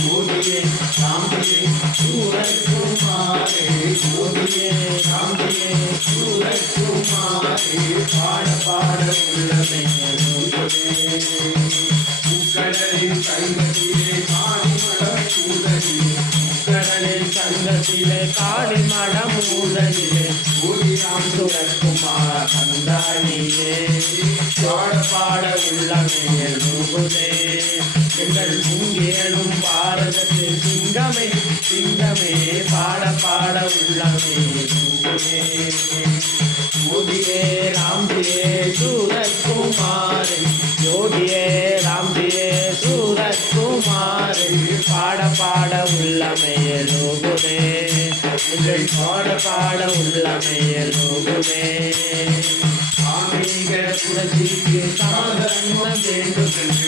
மோதியே சாம்பியே சூரக்குமாரே மோதியே சாம்பியே சூரக்குமாரே பாட பாட உள்ளமே முக்கடலின் சங்கத்திலே காணிமடம் சூதனிலே முக்கடலின் சங்கத்திலே காணிமடம் ஊதனிலே ஊதிராம் சுரக்குமார் கந்தாணியே பாட பாட உள்ளமே நூகுதே எங்கள் முங்கேனும் பாரதத்தில் சிங்கமே சிங்கமே பாட பாட உள்ளமே நூகுதே மோதியே ராம்ஜியே சூரக்குமாரே யோகியே ராம்ஜியே சூரக்குமாரே பாட பாட உள்ளமைய லோகுதே எங்கள் பாட பாட உள்ளமைய லோகுதே ஆமீக புரட்சிக்கு சமாதானம் வேண்டும் என்று